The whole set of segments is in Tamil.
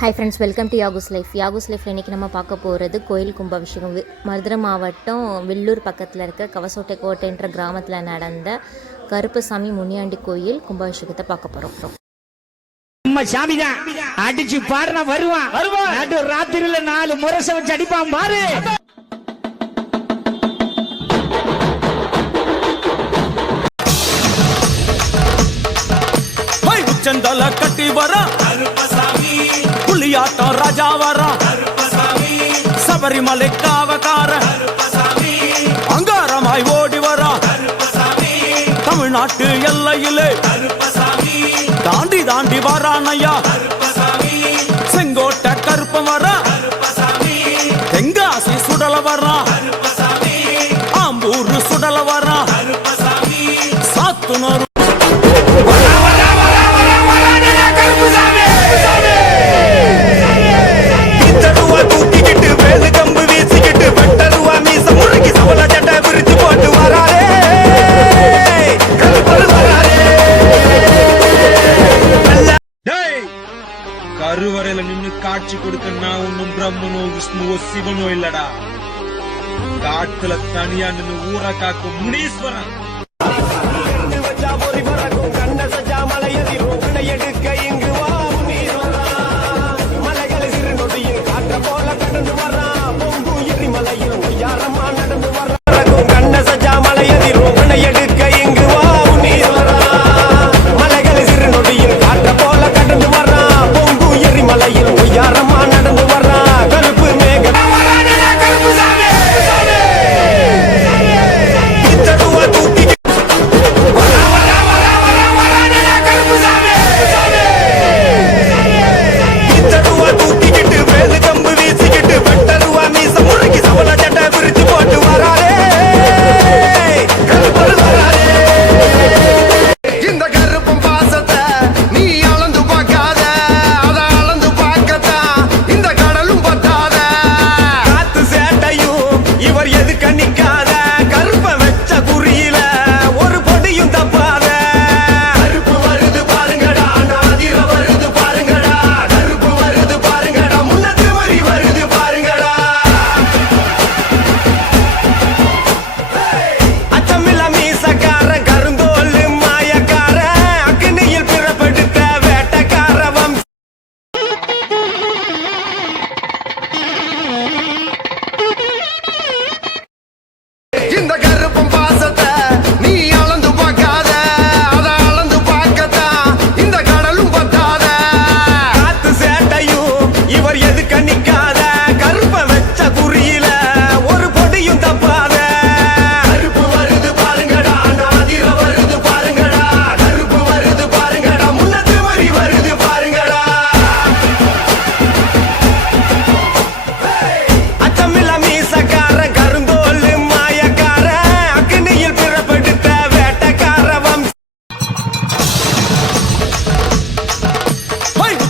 Hi friends, welcome to Yakoo's life. Yakoo's லைஃப்பில் இன்றைக்கி நம்ம பார்க்க போகிறது கோயில் கும்பாபிஷேகம். மதுரை மாவட்டம் வெள்ளூர் பக்கத்தில் இருக்க கவசோட்டை கோட்டைன்ற கிராமத்தில் நடந்த கருப்பசாமி முனியாண்டி கோயில் கும்பாபிஷேகத்தை பார்க்க போகிறோம். நம்ம சாமி தான் அடிச்சு பாருனா வருவான். நடு ராத்திரில 4 முரசை வச்சு அடிப்பான் பாரு. உச்சந்தல கட்டி வர புலியாட்டம் ராஜா வர சபரிமலை காவக்கார அங்காரமாய் ஓடி வர தமிழ்நாட்டு எல்லையிலே தாண்டி தாண்டி வரானையா செங்கோட்டை கருப்பம் வர தெங்காசி சுடல வர ஆம்பூர் சுடல வர சாத்துனூர் கருவறையில நின்னு காட்சி கொடுக்க நான் ஒன்னும் பிரம்மனோ விஷ்ணுவோ சிவனோ இல்லடா. காட்டுல தனியா நின்னு ஊரை காக்கும் முனீஸ்வரன்.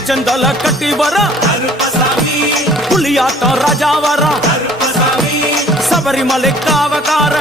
உச்சந்தல கட்டி வர புலியாட்டம் ராஜா வர சபரிமலை காவக்கார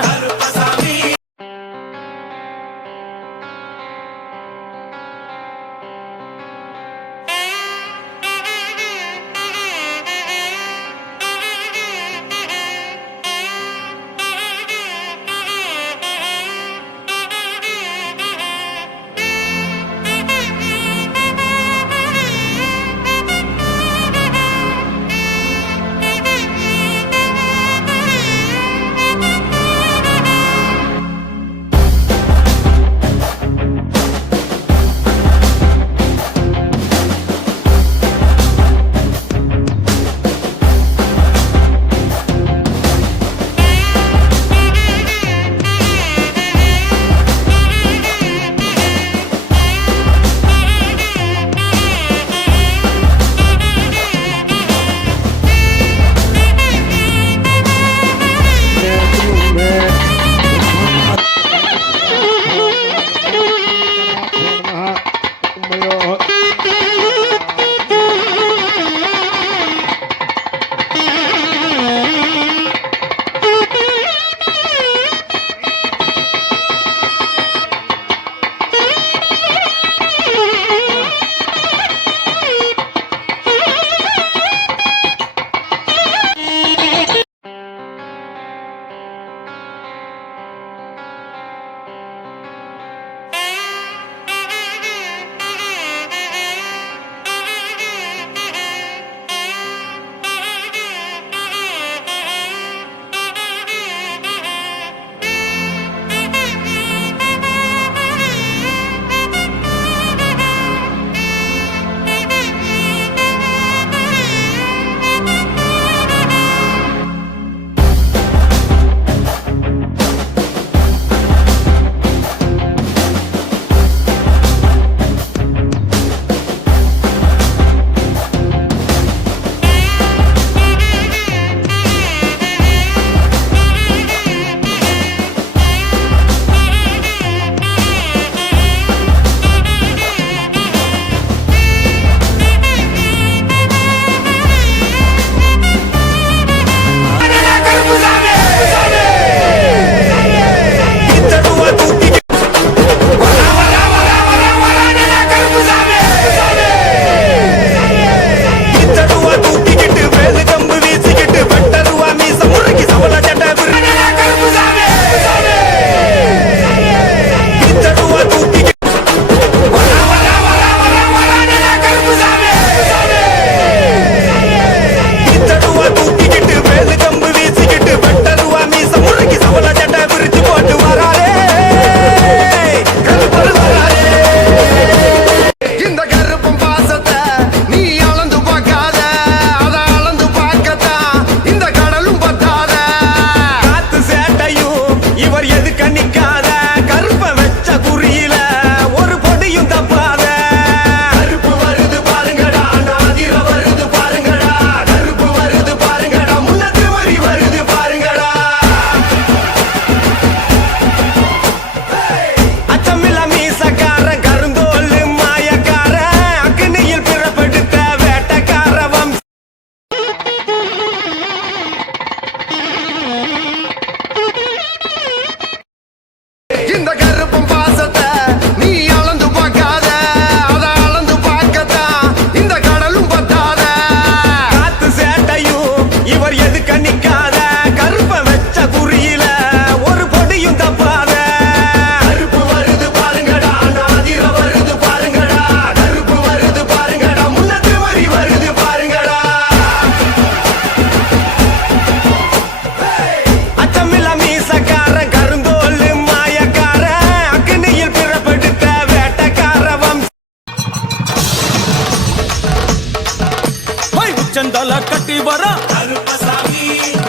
உச்சந்தல கட்டி வர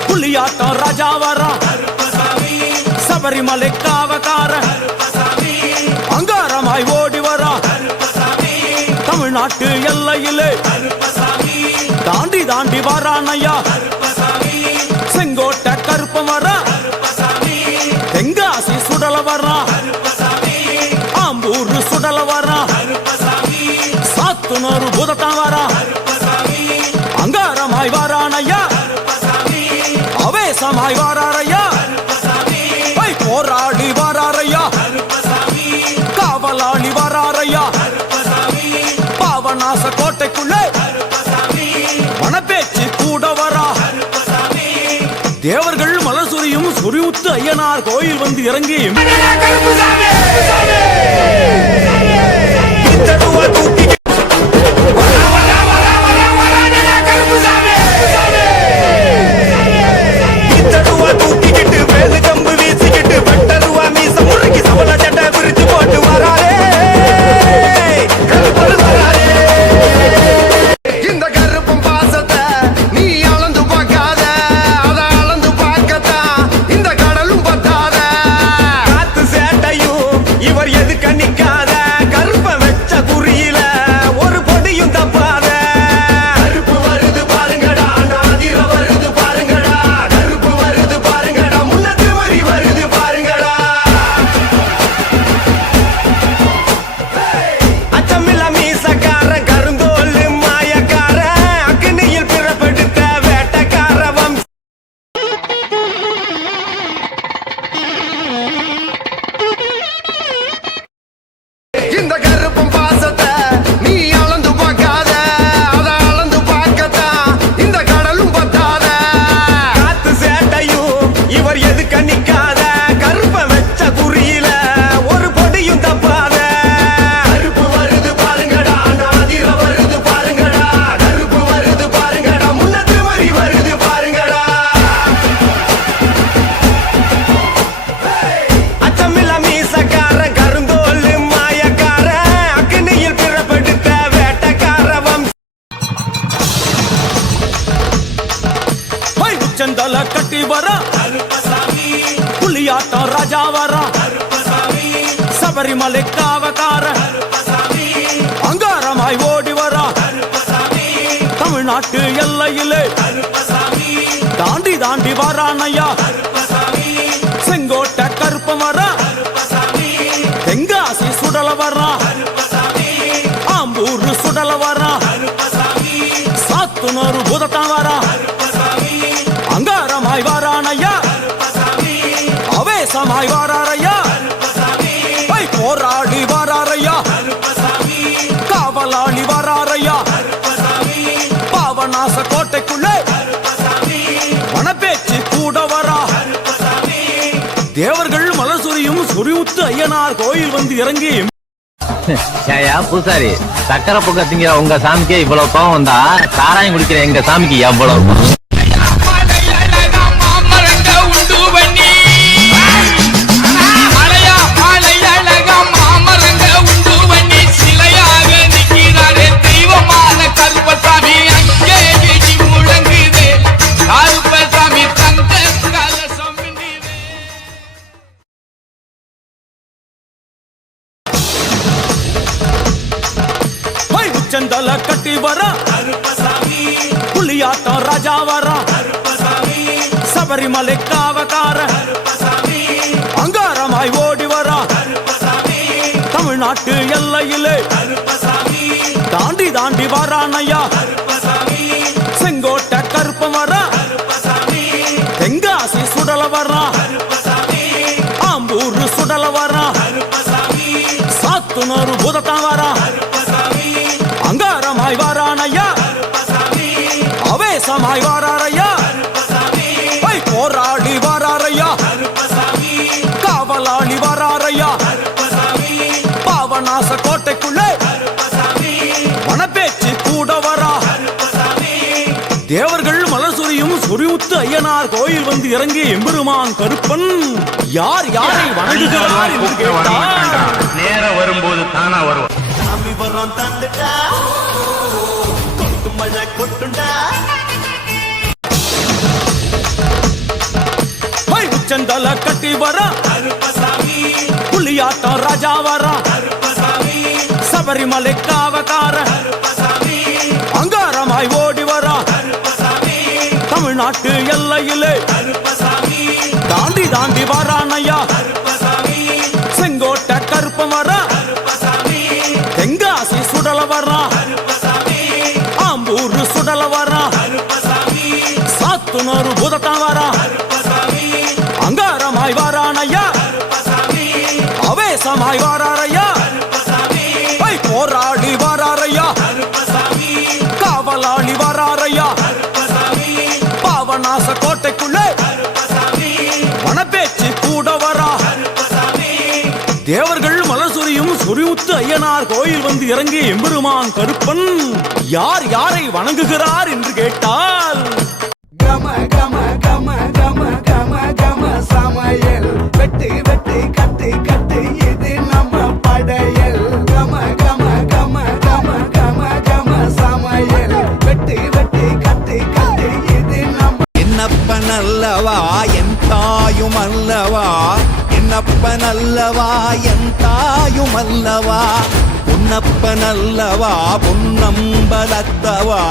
புலியாட்டம் ராஜா வர சபரிமலை காவக்கார அங்காரமாய் ஓடி வர தமிழ்நாட்டு எல்லையிலே தாண்டி தாண்டி வரானையா செங்கோட்டை கருப்பம் வர தெங்காசி சுடல வர ஆம்பூர் சுடல வர சாத்துனூர் புதத்தான் வர அங்காரமாய் வரானையா அவேசமாய் வராரையா போராடி வராரையா காவலாளி வராரையா பாவநாச கோட்டைக்குள்ளே மனப்பேச்சு கூட வரா தேவர்கள் மலசுரியும் சொரிமுத்து ஐயனார் கோயில் வந்து இறங்கி உச்சந்தல கட்டி வர புலியாட்டம் ராஜா வர சபரிமலை காவக்கார அங்காரமாய் ஓடி வர தமிழ்நாட்டு எல்லையிலே தாண்டி தாண்டி வரானையா செங்கோட்டை கருப்பம் வர தெங்காசி சுடல வர ஆம்பூர் சுடல வர சாத்துனூர் புதத்தான் வர அங்காரமாய் வரானையா அவேசமாய் வராரையா போராடி வராரையா காவலாளி வராரையா பாவநாச கோட்டைக்குள்ளே மனப்பேச்சு கூட வரா தேவர்கள் மலசுரியும் சொரிமுத்து ஐயனார் கோயில் வந்து இறங்கி ஏயா பூசாரி சக்கரை பொங்க திங்கிற உங்க சாமிக்கே இவ்வளவு கோவம் வந்தா சாராயம் குடிக்கிற எங்க சாமிக்கு எவ்வளவு உச்சந்தல கட்டி வர புலியாட்டம் ராஜா வர சபரிமலை காவக்கார அங்காரமாய் ஓடி வர தமிழ்நாட்டு எல்லையிலே தாண்டி தாண்டி வரானையா செங்கோட்டை கருப்பம் வர தெங்காசி சுடல வர ஆம்பூர் சுடல வர சாத்துனூர் புதத்தான் வர அங்காரமாய் வரானையா அவேசமாய் வராரையா போராடி வராரையா காவலாளி வராரையா பாவநாச கோட்டைக்குள்ளே மனப்பேச்சு கூட வரா தேவர்கள் மலசுரியும் சொரிமுத்து ஐயனார் கோயில் வந்து இறங்கி எம்பெருமான் கருப்பன் யார் யாரை வணங்குகிறார் என்று கேட்டார். நேரம் வரும்போது தானா வரும். சாமி வரோம் தந்துட்டா மழை கொட்டுண்டா உச்சந்தல கட்டி வர புலியாட்டம் ராஜா வர சபரிமலை காவக்கார அங்காரமாய் ஓடி வர தமிழ்நாட்டு எல்லையிலே தாண்டி தாண்டி வரானையா செங்கோட்டை கருப்பம் வர தெங்காசி சுடல வர ஆம்பூர் சுடல வர சாத்துனூர் புதட்டம் வர அங்காரமாய் வாரானையா அவேசமாய் வாராரையா போராடி வாராரையா காவலாளி வாராரையா பாவநாச கோட்டைக்குள்ளே வனப்பேச்சு கூட வரா தேவர்கள் மலர் சொரியும் சொரிமுத்து ஐயனார் கோயில் வந்து இறங்கி எம்பெருமான் கருப்பன் யார் யாரை வணங்குகிறார் என்று கேட்டால் கம கம கம கம கம கம சமையல் வெட்டி வெட்டி கட்டி கட்டி இது நம்ம படையல் கம கம கம கம கம கம சமையல் வெட்டி வெட்டி கட்டி கட்டி இது நம்ம என்னப்பன் அல்லவா என் தாயும் அல்லவா என்னப்பன் அல்லவா என் தாயும் அல்லவா பொன்னப்பன் அல்லவா பொன்னம்பலத்தவா